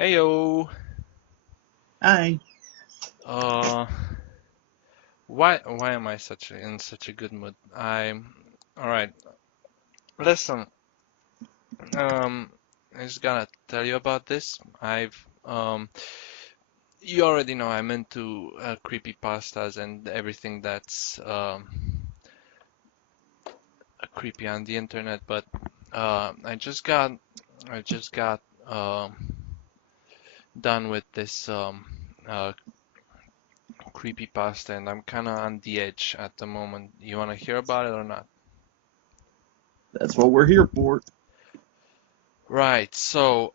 Heyo. Hi. Uh, why am I in such a good mood? All right. Listen. Um, I just gotta tell you about this. You already know I'm into creepypastas and everything that's creepy on the internet. But I just got done with this uh, creepypasta, and I'm kind of on the edge at the moment. You wanna hear about it or not? That's what we're here for. Right, so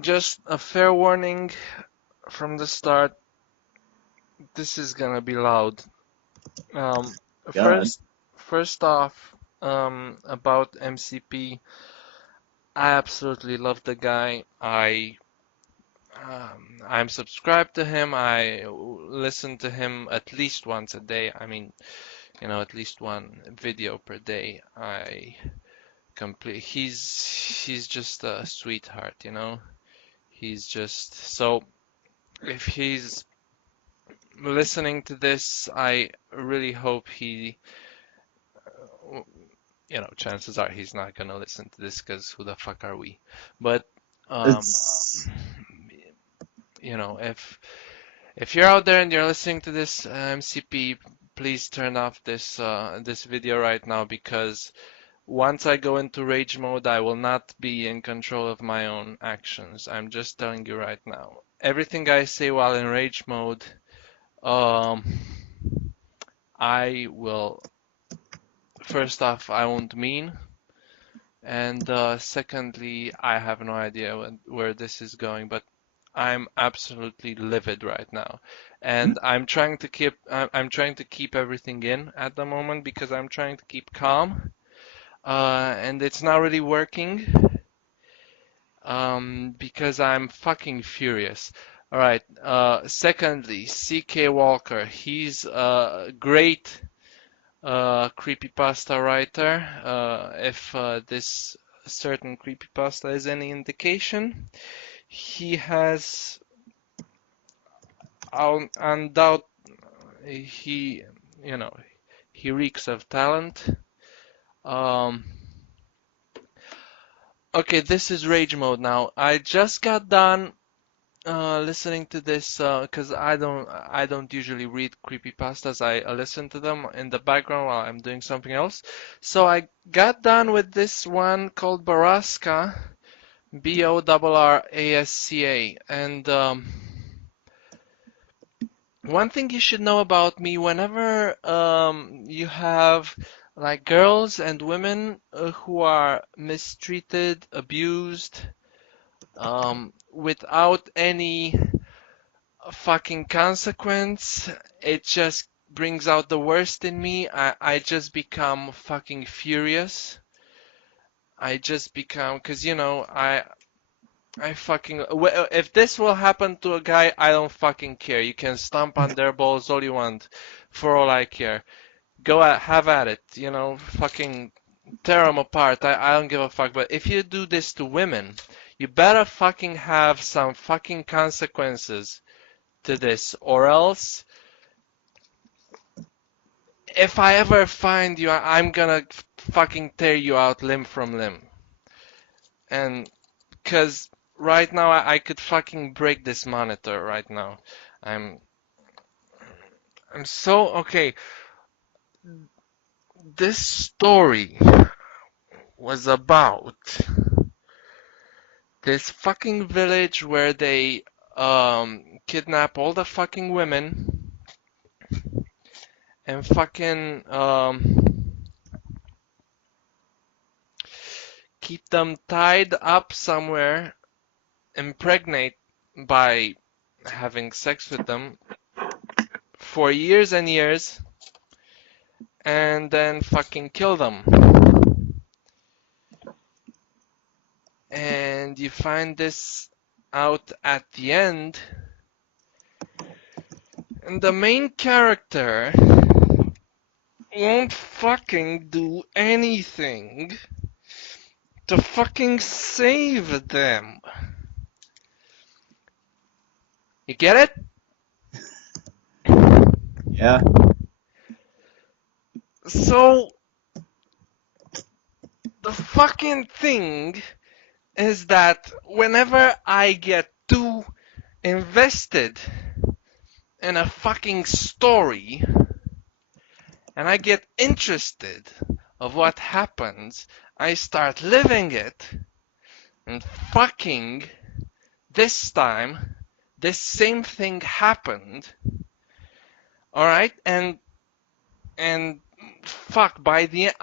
just a fair warning from the start, this is gonna be loud. Um, God. first, first off, about MCP, I absolutely love the guy. I'm subscribed to him. I listen to him at least once a day. I mean, at least one video per day. He's just a sweetheart. He's just so if he's listening to this, I really hope chances are he's not gonna listen to this because who the fuck are we? But, um, It's if you're out there and you're listening to this MCP, please turn off this video right now because once I go into rage mode, I will not be in control of my own actions. I'm just telling you right now. Everything I say while in rage mode, um, I will, first off, I won't mean, and secondly, I have no idea where this is going, but I'm absolutely livid right now, and I'm trying to keep everything in at the moment because I'm trying to keep calm, and it's not really working, because I'm fucking furious. All right. Secondly, C.K. Walker, he's a great creepypasta writer. If this certain creepypasta is any indication, he has undoubt he you know he reeks of talent. Um, okay, this is rage mode now. I just got done listening to this because I don't usually read creepypastas. I listen to them in the background while I'm doing something else. So I got done with this one called Baraska, Borrasca, and one thing you should know about me, whenever you have like girls and women who are mistreated, abused, without any fucking consequence. It just brings out the worst in me. I just become fucking furious. I just become, because I fucking, if this will happen to a guy, I don't fucking care. You can stomp on their balls all you want, for all I care. Have at it, fucking tear them apart. I don't give a fuck. But if you do this to women, you better fucking have some fucking consequences to this, or else if I ever find you, I'm gonna fucking tear you out limb from limb. And cause right now I could fucking break this monitor right now. I'm I'm so okay. This story was about this fucking village where they kidnap all the fucking women and fucking keep them tied up somewhere, impregnate by having sex with them for years and years, and then fucking kill them. And you find this out at the end, and the main character won't fucking do anything to fucking save them. You get it? Yeah. So, the fucking thing is that whenever I get too invested in a fucking story and I get interested of what happens, I start living it and fucking this time this same thing happened. All right? And fuck by the end,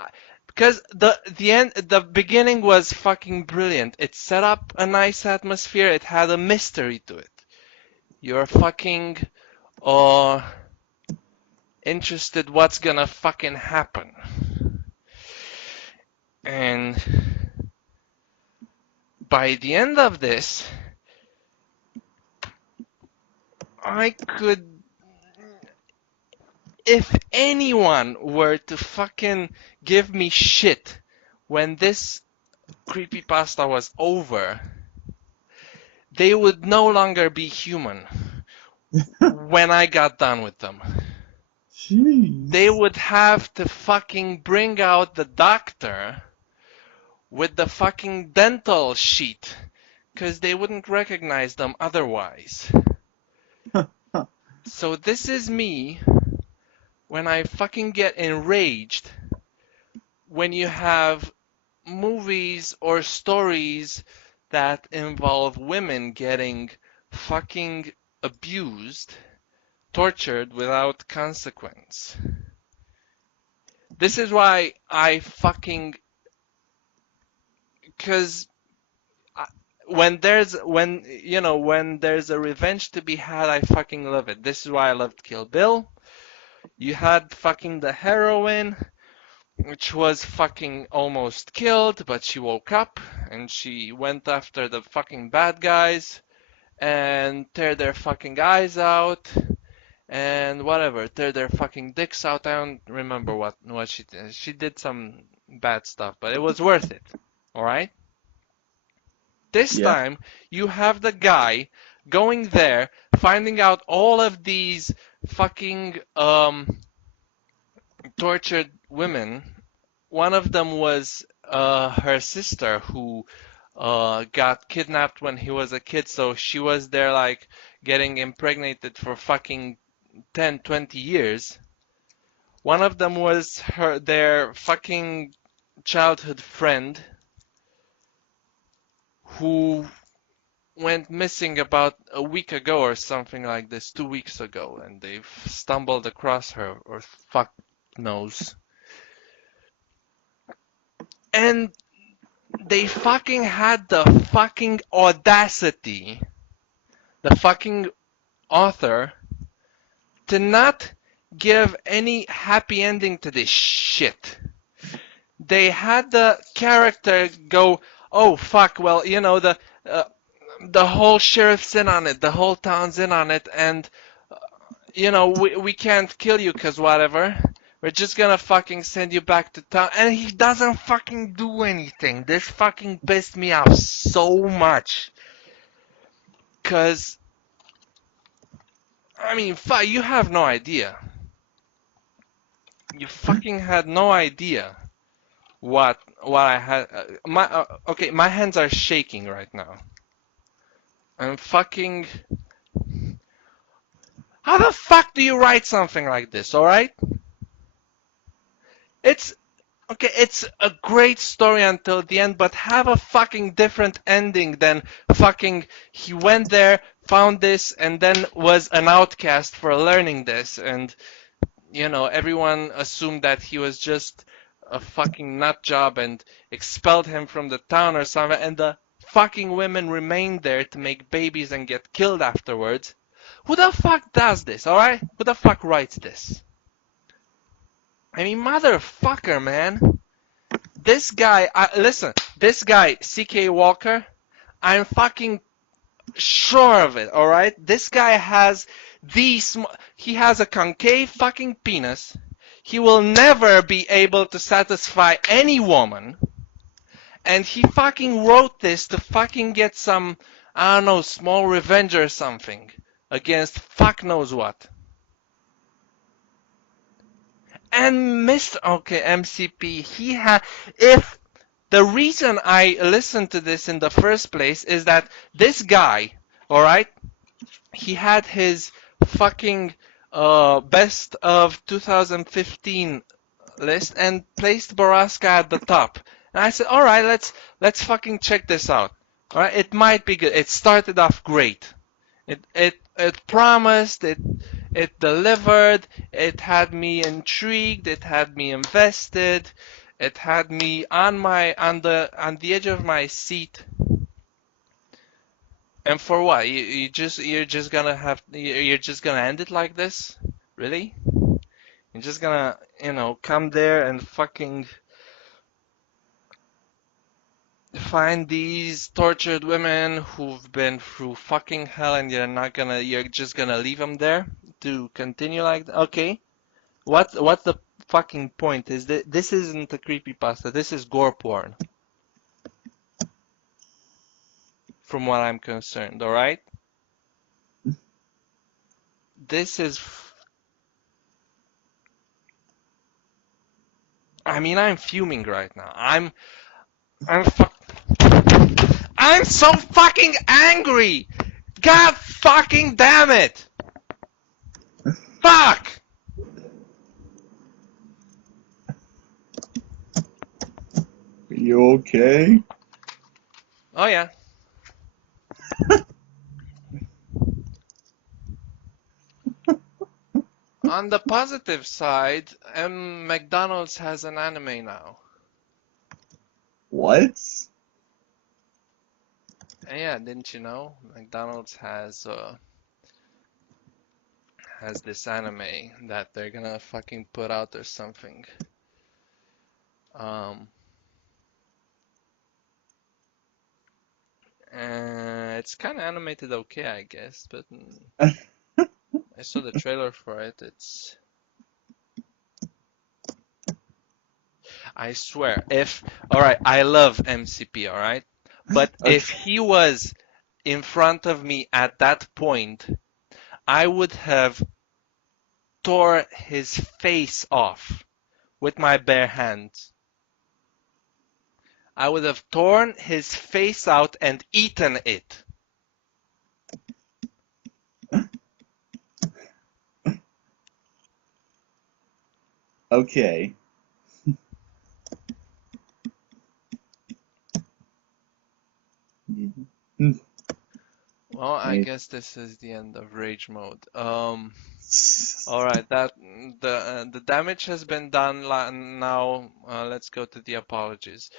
because the beginning was fucking brilliant. It set up a nice atmosphere. It had a mystery to it. You're fucking uh interested what's gonna fucking happen. And by the end of this, I could, if anyone were to fucking give me shit when this creepypasta was over, they would no longer be human when I got done with them. They Jeez. would have to fucking bring out the doctor with the fucking dental sheet because they wouldn't recognize them otherwise. So this is me when I fucking get enraged when you have movies or stories that involve women getting fucking abused, tortured without consequence. This is why I fucking, cause when there's a revenge to be had, I fucking love it. This is why I loved Kill Bill. You had fucking the heroine, which was fucking almost killed, but she woke up and she went after the fucking bad guys and tear their fucking eyes out and whatever, tear their fucking dicks out. I don't remember what she did. She did some bad stuff, but it was worth it. All right? This Yeah. time, you have the guy going there, finding out all of these fucking tortured women. One of them was her sister who got kidnapped when he was a kid, so she was there like getting impregnated for fucking 10, 20 years. One of them was their fucking childhood friend who went missing about a week ago or something like this, 2 weeks ago, and they've stumbled across her, or fuck knows. And they fucking had the fucking audacity, the fucking author, to not give any happy ending to this shit. They had the character go, oh fuck, well, the whole sheriff's in on it, the whole town's in on it, and we can't kill you because whatever. We're just gonna fucking send you back to town. And he doesn't fucking do anything. This fucking pissed me off so much. Because, I mean, you have no idea. You fucking had no idea what I had. Okay, my hands are shaking right now. I'm fucking. How the fuck do you write something like this, alright? It's okay, it's a great story until the end, but have a fucking different ending than fucking he went there, found this, and then was an outcast for learning this, and everyone assumed that he was just a fucking nut job and expelled him from the town or something, and the fucking women remained there to make babies and get killed afterwards. Who the fuck does this, alright? Who the fuck writes this? I mean, motherfucker, man. This guy, listen, this guy, C.K. Walker, I'm fucking sure of it, alright? This guy has he has a concave fucking penis. He will never be able to satisfy any woman. And he fucking wrote this to fucking get some, I don't know, small revenge or something. against fuck knows what. And Mr. Okay, MCP, he had. If the reason I listened to this in the first place is that this guy, all right, he had his fucking best of 2015 list and placed Baraska at the top. And I said, all right, let's fucking check this out. All right, it might be good. It started off great. It promised. It delivered. It had me intrigued. It had me invested. It had me on the edge of my seat. And for what? You're just gonna you're just gonna end it like this? Really? You're just gonna, come there and fucking find these tortured women who've been through fucking hell and you're just gonna leave them there to continue like that? Okay. What's the fucking point? Is that this isn't a creepypasta. This is gore porn, from what I'm concerned, all right? This is I mean, I'm fuming right now. I'm I'm so fucking angry. God fucking damn it. Fuck. Are you okay? Oh yeah. On the positive side, McDonald's has an anime now. What? Yeah, didn't you know? McDonald's has this anime that they're gonna fucking put out or something. Um, it's kind of animated okay, I guess, but I saw the trailer for it. I swear, all right, I love MCP, all right, but if Okay. he was in front of me at that point, I would have tore his face off with my bare hands. I would have torn his face out and eaten it. Okay. Well, I Hey. guess this is the end of rage mode. All right, that the damage has been done. Now, let's go to the apologies.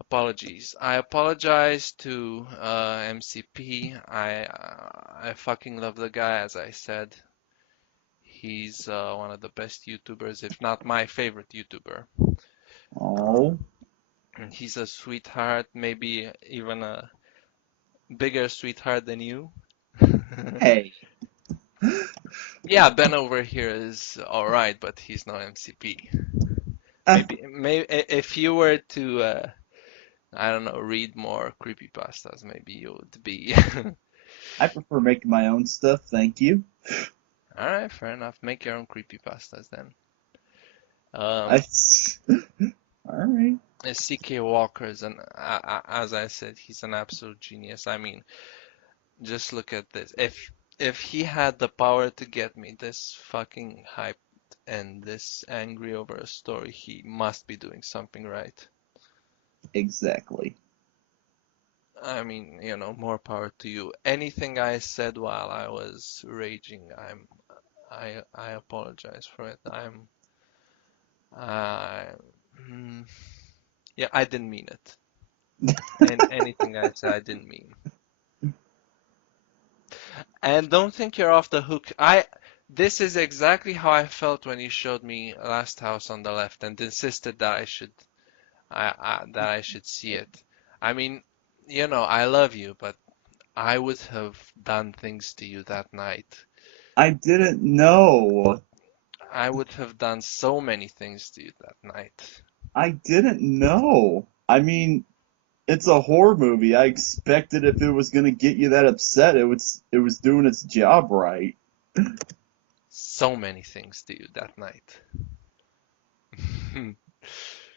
Apologies. I apologize to MCP. I fucking love the guy, as I said. He's one of the best YouTubers, if not my favorite YouTuber. Oh. And he's a sweetheart, maybe even a bigger sweetheart than you. Hey. Yeah, Ben over here is all right, but he's no MCP. Maybe if you were to, I don't know, read more creepypastas, maybe you would be. I prefer making my own stuff, thank you. All right, fair enough. Make your own creepypastas then. I. Um, Alright. CK Walker is as I said, he's an absolute genius. I mean, just look at this. If he had the power to get me this fucking hyped and this angry over a story, he must be doing something right. Exactly. I mean, more power to you. Anything I said while I was raging, I apologize for it. I, mm, yeah, I didn't mean it. And anything I said, I didn't mean. And don't think you're off the hook. This is exactly how I felt when you showed me Last House on the Left and insisted that I should see it. I mean, I love you, but I would have done things to you that night. I didn't know. I would have done so many things to you that night. I didn't know. I mean, it's a horror movie. I expected if it was gonna get you that upset, it was doing its job right. So many things to you that night.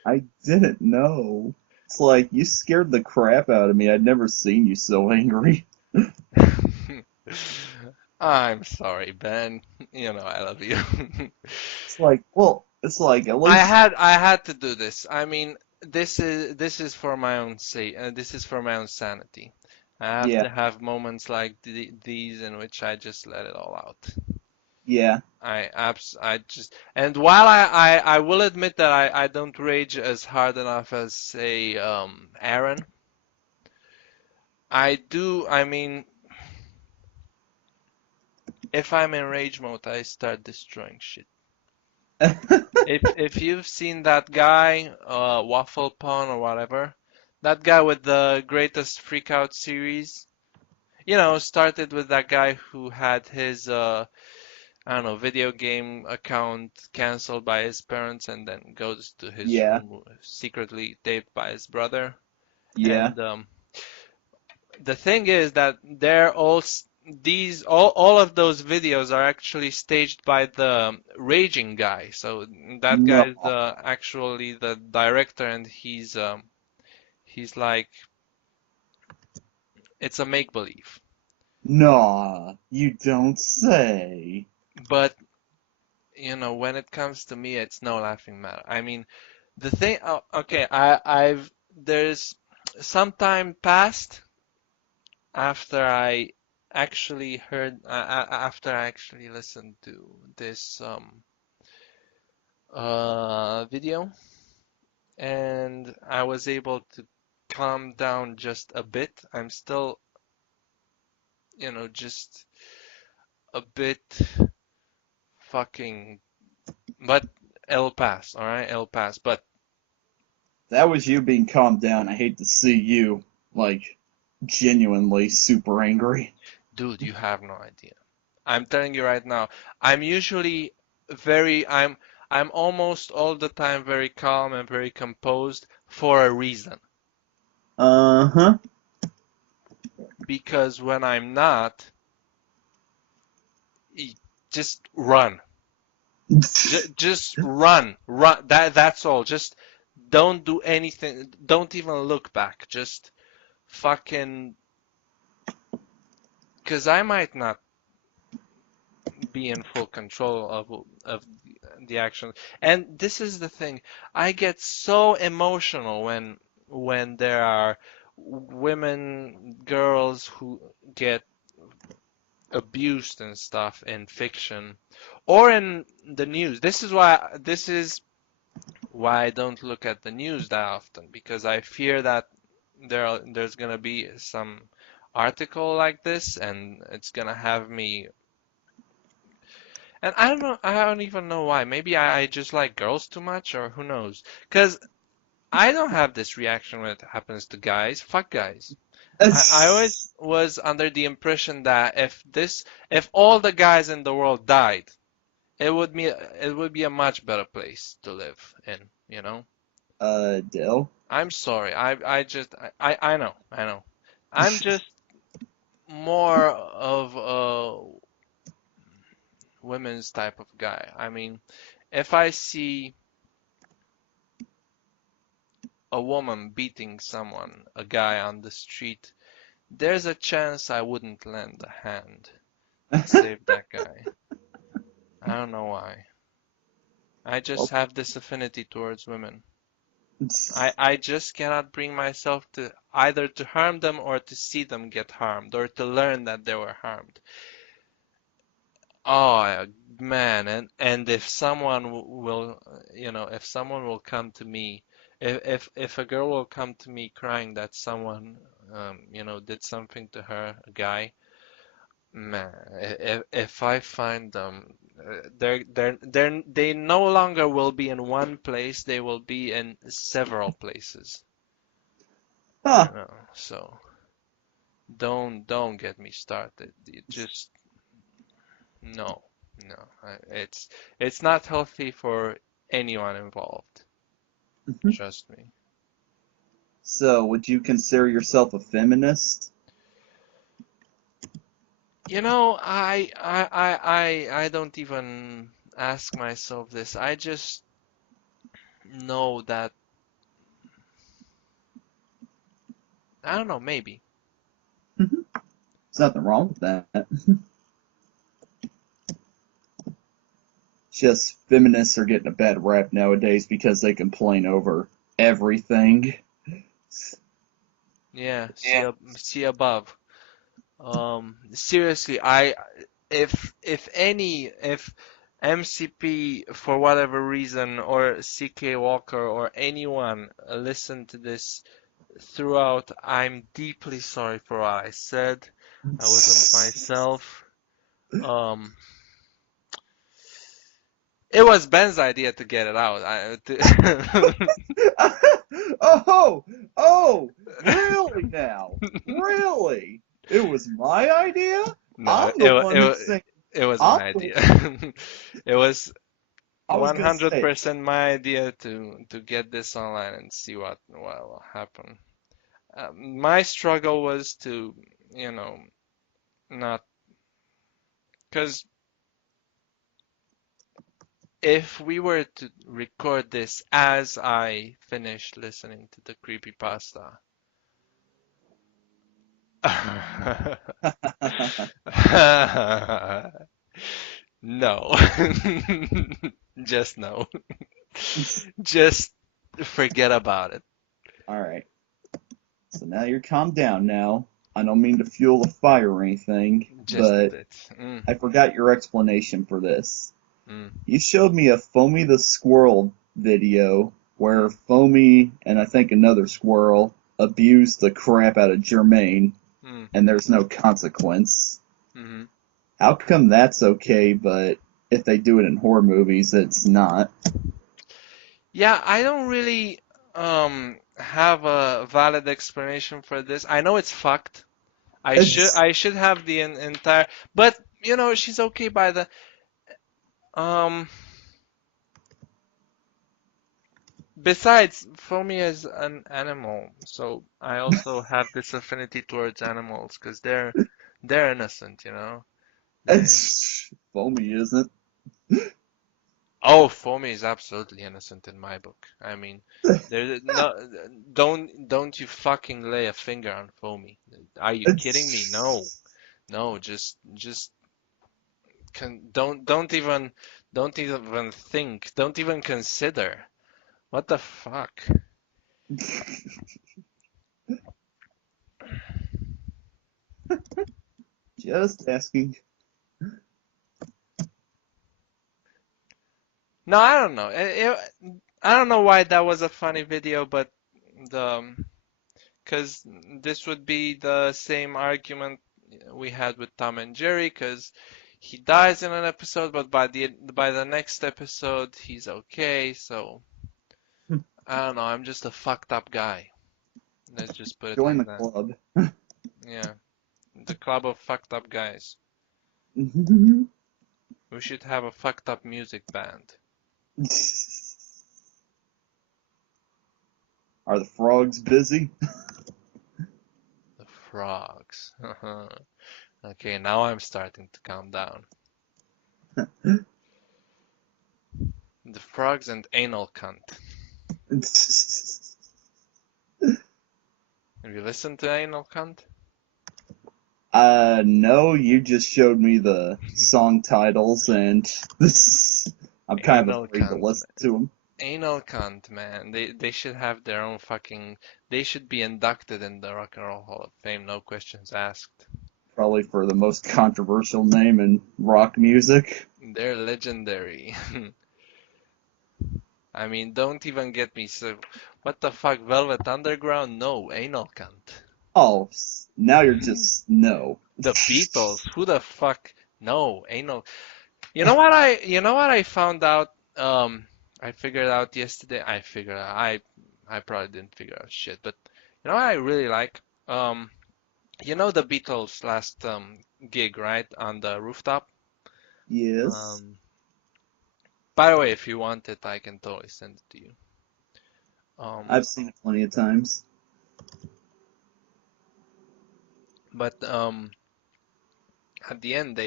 I didn't know. It's like you scared the crap out of me. I'd never seen you so angry. I'm sorry, Ben. You know I love you. It's like, well, it's like at I least, had I had to do this. I mean, this is for my own sake. This is for my own sanity. I have yeah, to have moments like these in which I just let it all out. yeah, I just and while I will admit that I don't rage as hard enough as say Aaron. I do. I mean, if I'm in rage mode, I start destroying shit. If you've seen that guy, Waffle Pon or whatever, that guy with the greatest freakout series, started with that guy who had his I don't know, video game account canceled by his parents and then goes to his yeah, room secretly taped by his brother. yeah. And the thing is that they're these all of those videos are actually staged by the raging guy. So that No, guy is actually the director, and he's like it's a make believe. no, you don't say. But when it comes to me, it's no laughing matter. I mean, the thing. Oh, okay, I've there's some time passed after I actually after I actually listened to this video, and I was able to calm down just a bit. I'm still, just a bit fucking, but it'll pass, all right? It'll pass. But That was you being calmed down. I hate to see you, like, genuinely super angry. dude, you have no idea. I'm telling you right now, I'm usually very, I'm almost all the time very calm and very composed for a reason. Uh-huh. Because when I'm not, y- just run. Just run, run. That's all. Just don't do anything. Don't even look back. Just fucking. Because I might not be in full control of the action. And this is the thing. I get so emotional when there are women, girls who get abused and stuff in fiction or in the news. This is why I don't look at the news that often because I fear that there's gonna be some article like this and it's gonna have me. And I don't know, I don't even know why. Maybe I just like girls too much or who knows? Because I don't have this reaction when it happens to guys. Fuck guys. I always was under the impression that if all the guys in the world died, it would be a much better place to live in. Dell. I'm sorry. I know. I know. I'm just more of a women's type of guy. I mean, if I see a woman beating a guy on the street, there's a chance I wouldn't lend a hand to save that guy. I don't know why. I just Well, have this affinity towards women. I just cannot bring myself to either to harm them or to see them get harmed or to learn that they were harmed. Oh man, and if someone if someone will come to me, if a girl will come to me crying that someone did something to her, a guy, man, if I find them, they no longer will be in one place, they will be in several places. huh. So don't get me started. Just no, no. It's not healthy for anyone involved. Mhm. Trust me. So, would you consider yourself a feminist? I don't even ask myself this. I just know that, I don't know, maybe. There's nothing wrong with that. Just feminists are getting a bad rap nowadays because they complain over everything. Yeah, Yeah. see above. Seriously, if MCP for whatever reason or CK Walker or anyone listened to this throughout, I'm deeply sorry for what I said. I wasn't myself. Um, it was Ben's idea to get it out. Oh, oh, really now? Really? It was my idea? No, I'm the one who's saying, it was I'm my the, idea. It was I was gonna say, 100% my idea to get this online and see what will happen. My struggle was to, you know, not because if we were to record this as I finished listening to the creepypasta, no, just no, just forget about it. alright, so now you're calmed down now. I don't mean to fuel a fire or anything, Just a but bit. Mm, I forgot your explanation for this. mm, You showed me a Foamy the Squirrel video where mm, Foamy and I think another squirrel abused the crap out of Jermaine, mm, and there's no consequence. mm. How come that's okay, but if they do it in horror movies, it's not? Yeah, I don't really have a valid explanation for this. I know it's fucked. It's I should have the entire, but she's okay by the um besides for me as an animal, so I also have this affinity towards animals because they're innocent, They it's Foamy isn't. Oh, Foamy is absolutely innocent in my book. I mean, there's no, don't you fucking lay a finger on Foamy. Are you kidding me? No, It's no, just don't even think, don't even consider. What the fuck? just asking. No, I don't know. I don't know why that was a funny video, but the because this would be the same argument we had with Tom and Jerry, because he dies in an episode, but by the next episode he's okay. So I don't know. I'm just a fucked up guy. Let's just put it Join like the that. club. Yeah, the club of fucked up guys. We should have a fucked up music band. Are the frogs busy? The frogs. Okay, now I'm starting to calm down. The frogs and anal cunt. Have you listened to anal cunt? No, you just showed me the song titles, and I'm kind of Anal afraid to cunt. listen to them. Anal cunt, man. They should have their own fucking. They should be inducted in the Rock and Roll Hall of Fame, no questions asked. Probably for the most controversial name in rock music. They're legendary. I mean, don't even get me so. What the fuck, Velvet Underground? No, anal cunt. Oh, now you're just no. The Beatles? Who the fuck? No, anal. You know what I found out? I figured out yesterday. I probably didn't figure out shit, but you know what I really like? The Beatles' last gig, right, on the rooftop. Yes, Um, by the way, if you want it, I can totally send it to you. Um, I've seen it plenty of times. But at the end,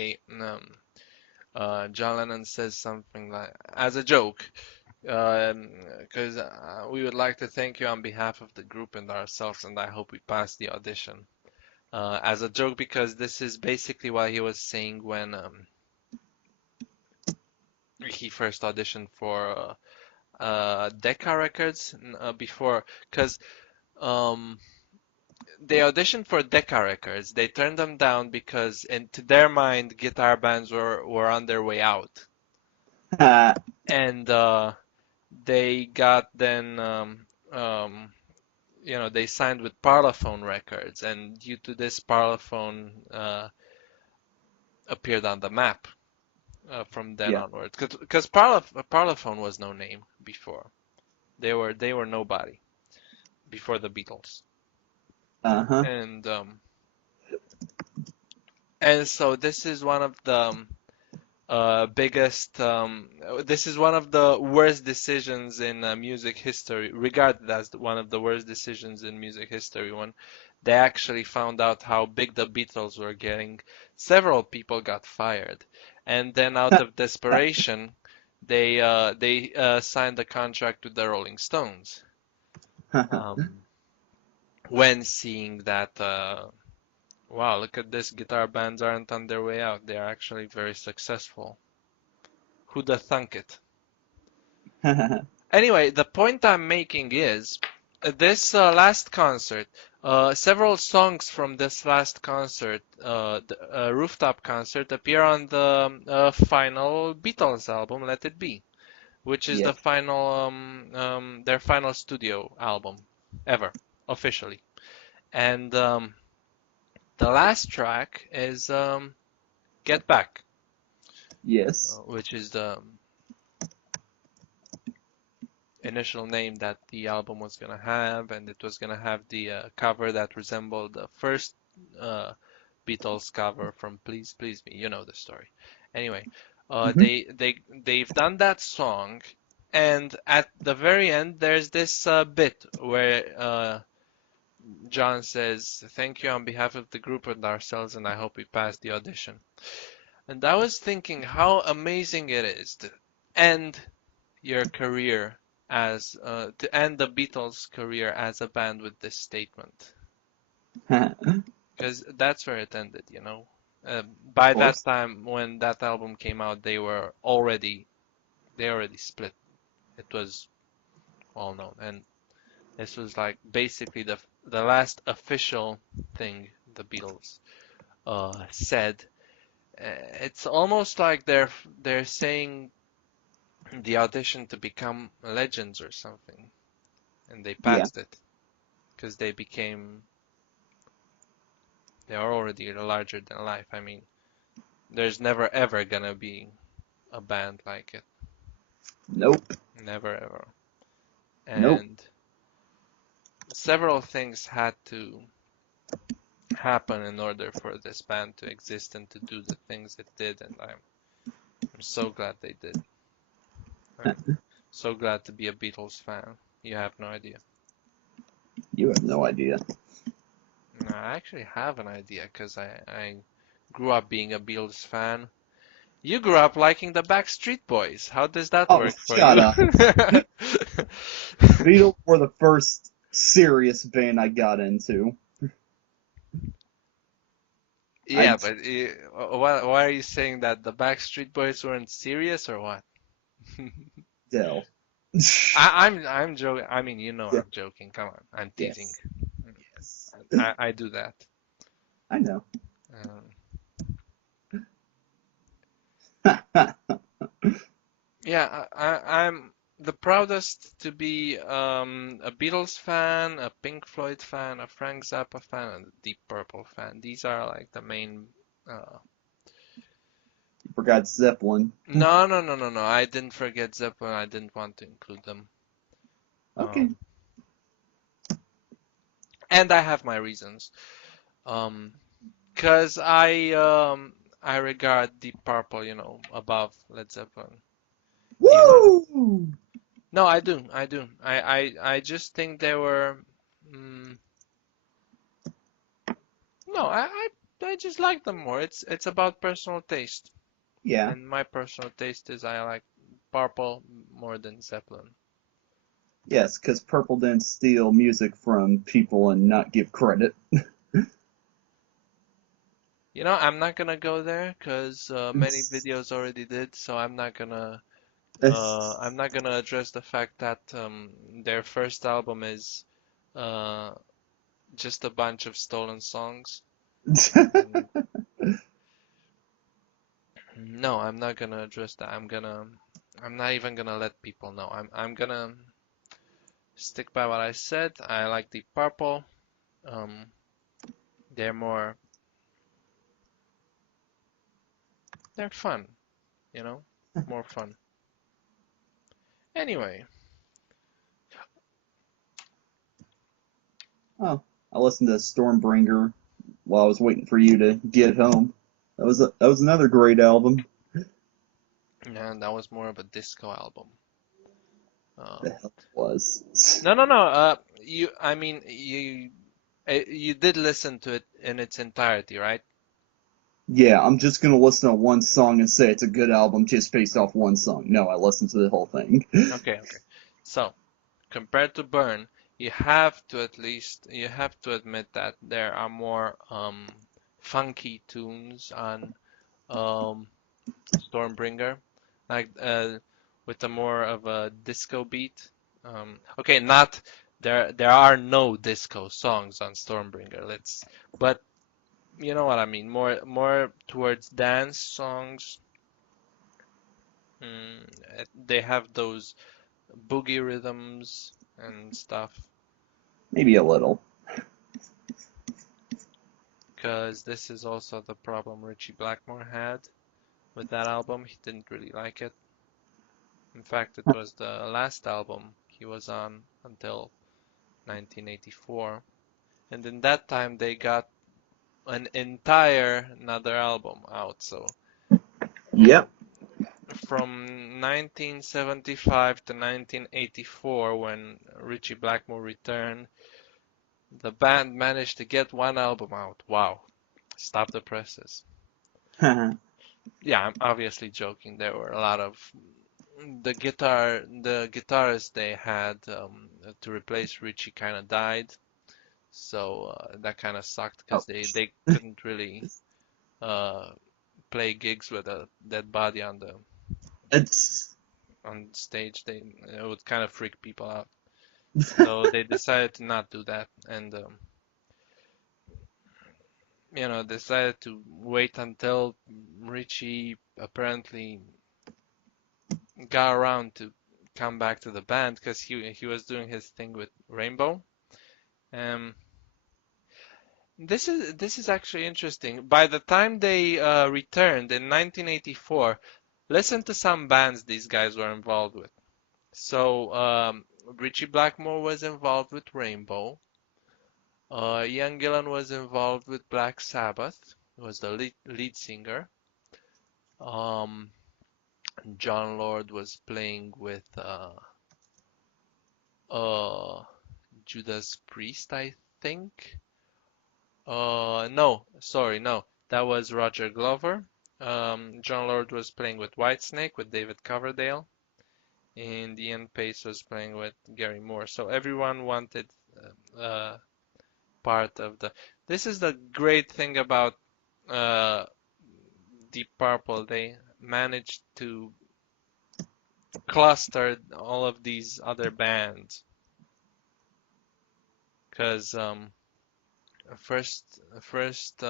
John Lennon says something like, as a joke, because we would like to thank you on behalf of the group and ourselves, and I hope we pass the audition. As a joke, because this is basically what he was saying when he first auditioned for Decca Records before, because um, they auditioned for Decca Records. They turned them down because, to their mind, guitar bands were on their way out, and they got then they signed with Parlophone Records, and due to this, Parlophone appeared on the map from then Yeah. onwards. Because Parlophone was no name before. They were nobody before the Beatles. Uh-huh. And and so this is one of the biggest this is one of the worst decisions in music history, regarded as one of the worst decisions in music history, when they actually found out how big the Beatles were getting. Several people got fired, and then out of desperation they signed a contract with the Rolling Stones, um, when seeing that wow, look at this, guitar bands aren't on their way out, they're actually very successful. Who'da thunk it? Anyway, the point I'm making is this last concert, several songs from this last concert, the rooftop concert, appear on the final Beatles album, Let It Be, which is Yeah. the final their final studio album ever, officially. And the last track is Get Back, Yes. which is the initial name that the album was gonna have, and it was gonna have the cover that resembled the first uh, Beatles cover from Please Please Me. You know the story. Anyway, Hmm. they've done that song, and at the very end there's this bit where John says, "Thank you on behalf of the group and ourselves, and I hope we pass the audition." And I was thinking how amazing it is to end your career to end the Beatles' career as a band with this statement, because that's where it ended, you know. Of By that course. time, when that album came out, they already split. It was all known, and this was like basically the last official thing the Beatles said. It's almost like they're saying the audition to become legends or something, and they Yeah. passed it because they are already larger than life. I mean, there's never ever gonna be a band like it. Nope. Never ever. Nope. And several things had to happen in order for this band to exist and to do the things it did, and I'm so glad they did. I'm so glad to be a Beatles fan. You have no idea. You have no idea. No, I actually have an idea because I grew up being a Beatles fan. You grew up liking the Backstreet Boys. How does that Oh, work for shut you? up. Beatles were the first serious band I got into. Yeah, I but why are you saying that the Backstreet Boys weren't serious or what? Dell. I'm joking. I mean, you know Yeah. I'm joking. Come on, I'm teasing. Yes. Yes. I do that. I know. Um, yeah, I'm the proudest to be a Beatles fan, a Pink Floyd fan, a Frank Zappa fan, and a Deep Purple fan. These are like the main. Uh, You forgot Zeppelin. no, no, no, no, no. I didn't forget Zeppelin. I didn't want to include them. Okay. Um, and I have my reasons. Um, 'Cause I regard Deep Purple, above Led Zeppelin. Even Woo! no, I do, I do. I just think they were, mm, No, I just like them more. It's about personal taste, Yeah. and my personal taste is I like Purple more than Zeppelin. Yes, because Purple didn't steal music from people and not give credit. You know, I'm not gonna go there because many It's, videos already did, so it's, I'm not gonna address the fact that their first album is uh, just a bunch of stolen songs. And no, I'm not gonna address that. I'm not even gonna let people know. I'm gonna stick by what I said. I like Deep Purple. Um, they're more, they're fun, you know, more fun. Anyway, oh, I listened to Stormbringer while I was waiting for you to get home. That was another great album. and that was more of a disco album. The Um, hell it was. no, no, no. I mean, you did listen to it in its entirety, right? Yeah, I'm just gonna listen to one song and say it's a good album just based off one song. No, I listened to the whole thing. Okay, okay. So, compared to Burn, you have to admit that there are more funky tunes on um Stormbringer, like with a more of a disco beat. Okay, not there are no disco songs on Stormbringer. But you know what I mean. More towards dance songs. They have those boogie rhythms and stuff. Maybe a little. Because this is also the problem Richie Blackmore had with that album. He didn't really like it. In fact, it was the last album he was on until 1984. And in that time, they got an entire another album out. So Yep. from 1975 to 1984, when Richie Blackmore returned, the band managed to get one album out. Wow. Stop the presses. Yeah, I'm obviously joking. There were a lot of the guitarist they had to replace Richie kind of died, so that kind of sucked because Ouch. they couldn't really uh, play gigs with a dead body It's on stage. It would kind of freak people out, so they decided to not do that, and decided to wait until Richie apparently got around to come back to the band because he was doing his thing with Rainbow. Um, this is actually interesting. By the time they returned in 1984, listen to some bands these guys were involved with. So Richie Blackmore was involved with Rainbow. Ian Gillan was involved with Black Sabbath. He was the lead singer. Um, John Lord was playing with uh, Judas Priest, I think. No, sorry, no. That was Roger Glover. John Lord was playing with Whitesnake with David Coverdale, and Ian Pace was playing with Gary Moore. So everyone wanted part of the. This is the great thing about uh, Deep Purple. They managed to cluster all of these other bands because first, first,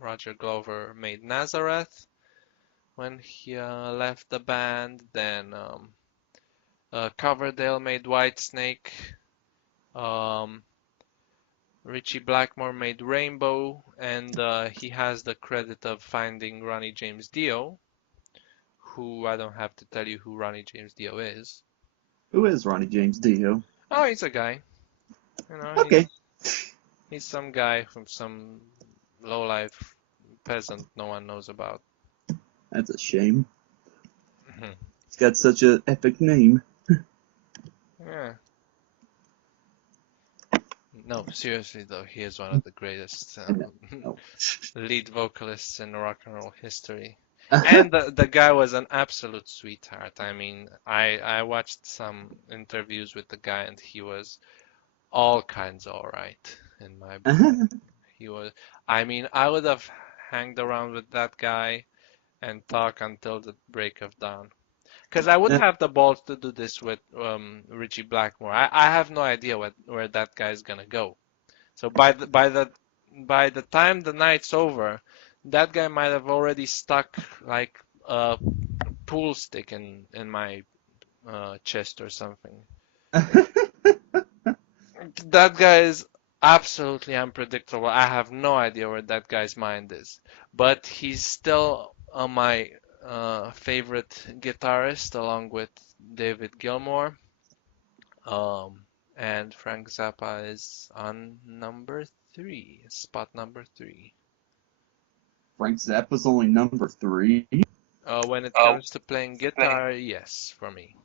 Roger Glover made Nazareth when he left the band. Then Coverdale made Whitesnake. Um, Richie Blackmore made Rainbow, and he has the credit of finding Ronnie James Dio, who I don't have to tell you who Ronnie James Dio is. who is Ronnie James Dio? Oh, he's a guy. You know, Okay, he's some guy from some low-life peasant no one knows about. that's a shame. Mhm. He's got such an epic name. Yeah. No, seriously though, he is one of the greatest No. lead vocalists in rock and roll history. And the guy was an absolute sweetheart. I mean, I watched some interviews with the guy, and he was all kinds all right in my book. He was, I mean, I would have hanged around with that guy and talk until the break of dawn. Because I wouldn't have the balls to do this with Richie Blackmore. I have no idea where that guy's gonna go. So by the time the night's over, that guy might have already stuck like a pool stick in my chest or something. That guy is absolutely unpredictable. I have no idea where that guy's mind is, but he's still my favorite guitarist, along with David Gilmour. And Frank Zappa is on number three, spot number three. Frank Zappa's only number 3. When it comes to playing guitar, yes, for me.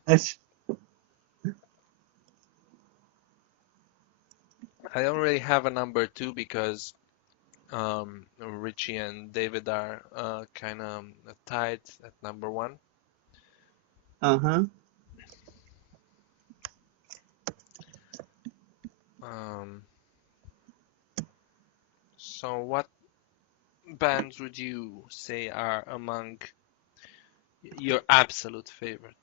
I don't really have a number two because Richie and David are kind of tied at number one. Uh-huh. Um, so what bands would you say are among your absolute favorite?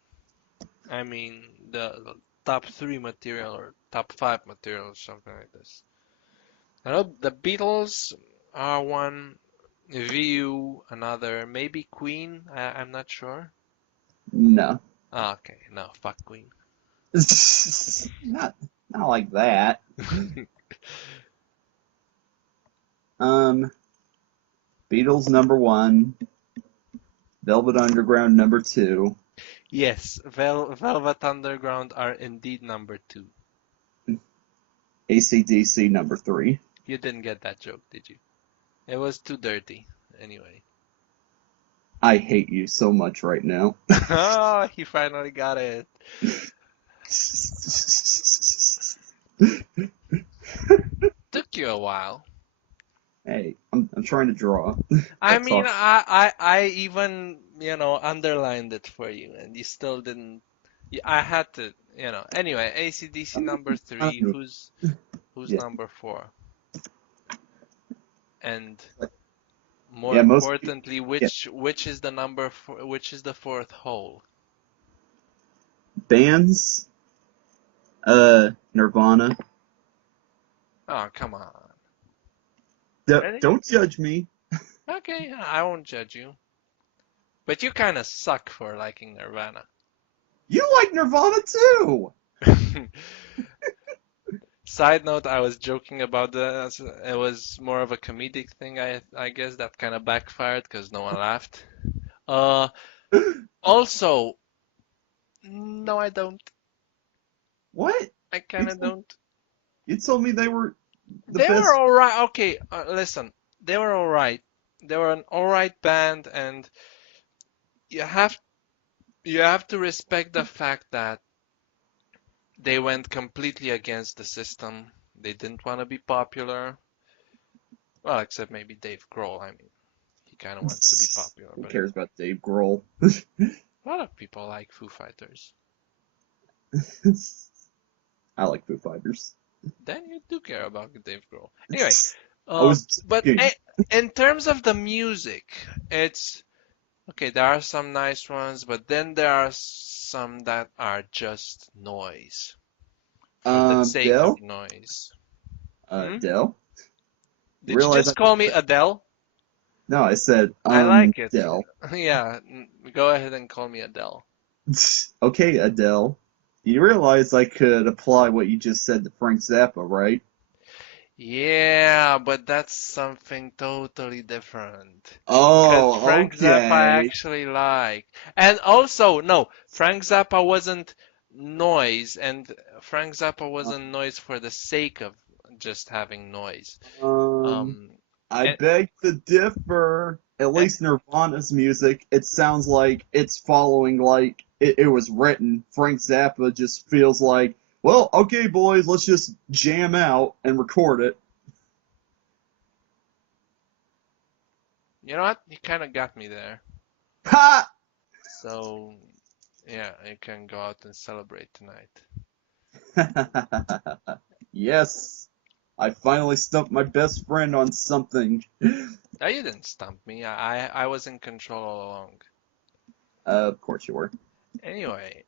I mean, the top three material or top five material or something like this. I know the Beatles are one, View another, maybe Queen. I'm not sure. No. Ah, okay, no, fuck Queen. Not not like that. Um, Beatles number 1, Velvet Underground number 2, Yes, Velvet Underground are indeed number two. AC/DC number 3. You didn't get that joke, did you? It was too dirty. Anyway. I hate you so much right now. Oh, he finally got it. Took you a while. Hey, I'm trying to draw. I That's mean, all. I even, underlined it for you, and you still didn't. I had to, Anyway, AC/DC number three. Who's Yeah, number four? And more yeah. Most importantly, yeah, which is the number four, which is the fourth hole? bands. Nirvana. Oh, come on. Really? Don't judge me. Okay, I won't judge you. But you kind of suck for liking Nirvana. You like Nirvana too. Side note, I was joking about that. It was more of a comedic thing, I guess that kind of backfired because no one laughed. Uh, Also, no, I don't. What? I You kind of told, don't. you told me they were the They were best. all right. Okay, listen, they were all right. They were an all right band, and you have you have to respect the fact that they went completely against the system. They didn't want to be popular. Well, except maybe Dave Grohl. I mean, he kind of wants to be popular, Who but cares about Dave Grohl? a lot of people like Foo Fighters. I like Foo Fighters. Then you do care about Dave Grohl. Anyway, I was but joking. in terms of the music, it's okay. There are some nice ones, but then there are some that are just noise for the sake of Dell. noise. Hmm? Dell. You Did you realize just call me Adele? No, I said, I like it. Dell. Yeah, go ahead and call me Adele. Okay, Adele. You realize I could apply what you just said to Frank Zappa, right? Yeah, but that's something totally different. Because Oh, Frank Zappa I okay. actually like. And also, no, Frank Zappa wasn't noise, and Frank Zappa wasn't noise for the sake of just having noise. Um, Um, I and, beg to differ. At and least Nirvana's music, it sounds like it's following like it was written. Frank Zappa just feels like Well, okay, boys, let's just jam out and record it. You know what? You kind of got me there. Ha! So, yeah, you can go out and celebrate tonight. Yes, I finally stumped my best friend on something. No, you didn't stump me. I was in control all along. Of course you were. Anyway,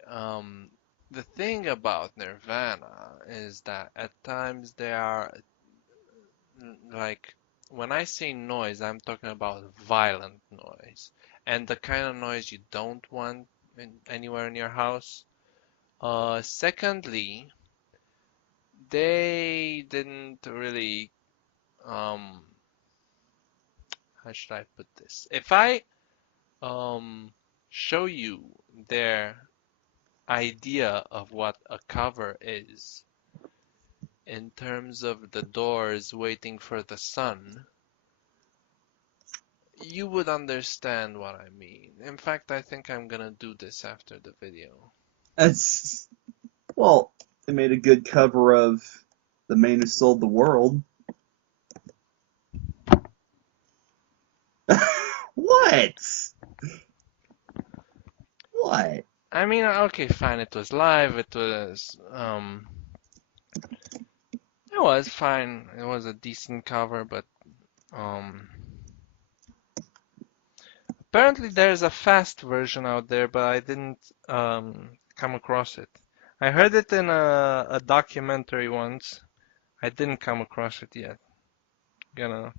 the thing about Nirvana is that at times they are like when I say noise, I'm talking about violent noise and the kind of noise you don't want anywhere in your house. Secondly, they didn't really um how should I put this? If I um show you their idea of what a cover is in terms of the doors waiting for the sun, you would understand what I mean. In fact, I think I'm gonna do this after the video. It's, well, they made a good cover of The Man Who Sold the World. What? What? I mean, okay, fine, it was live, it was fine. It was a decent cover, but um apparently there's a fast version out there, but I didn't come across it. I heard it in a documentary once. I didn't come across it yet. Gonna,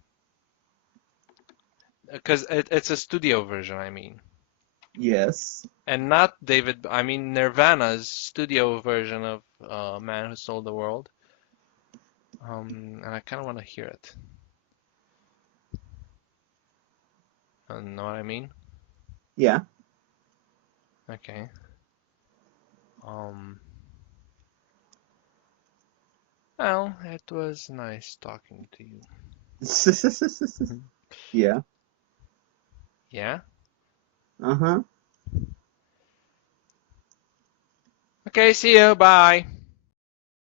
because it's a studio version, I mean, Yes. and not David. I mean Nirvana's studio version of Man Who Sold the World. And I kind of want to hear it. Know what I mean? Yeah. Okay. Um. Well, it was nice talking to you. Yeah. Yeah. Uh-huh. Okay. See you. Bye.